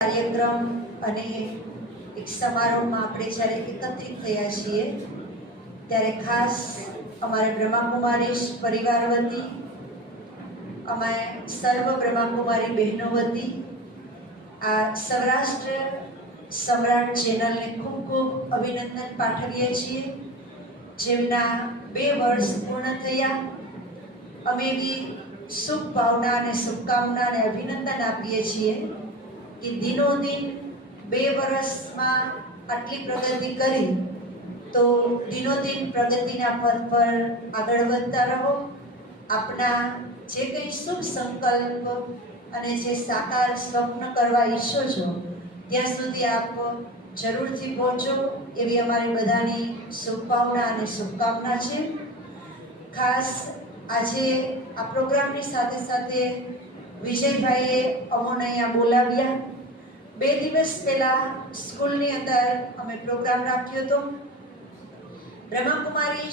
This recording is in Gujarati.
કાર્યક્રમ અને એક સમારોહમાં આપણે જ્યારે એકત્રિત થયા છીએ, ત્યારે ખાસ અમારે બ્રહ્માકુમારીશ પરિવાર વતી અમે સર્વ બ્રહ્માકુમારી બહેનો વતી, આ સૌરાષ્ટ્ર સમ્રાટ ચેનલને ખૂબ ખૂબ અભિનંદન પાઠવીએ છીએ. જેમના બે વર્ષ પૂર્ણ થયા, અમે બી શુભ ભાવના અને શુભકામના અને અભિનંદન આપીએ છીએ. કે દિનોદિન બે વર્ષમાં આટલી પ્રગતિ કરી, તો દિનોદિન પ્રગતિના પથ પર આગળ વધતા રહો. આપના જે કંઈ શુભ સંકલ્પ અને જે સાકાર સ્વપ્ન કરવા ઈચ્છો છો, ત્યાં સુધી આપ જરૂરથી પહોંચો. એવી અમારી બધાની શુભભાવના અને શુભકામના છે. ખાસ આજે આ પ્રોગ્રામની સાથે સાથે વિજયભાઈએ અમોને અહીંયા બોલાવ્યા. બે દિવસ પહેલા સ્કૂલની અંદર અમે પ્રોગ્રામ રાખ્યો હતો. બ્રહ્માકુમારી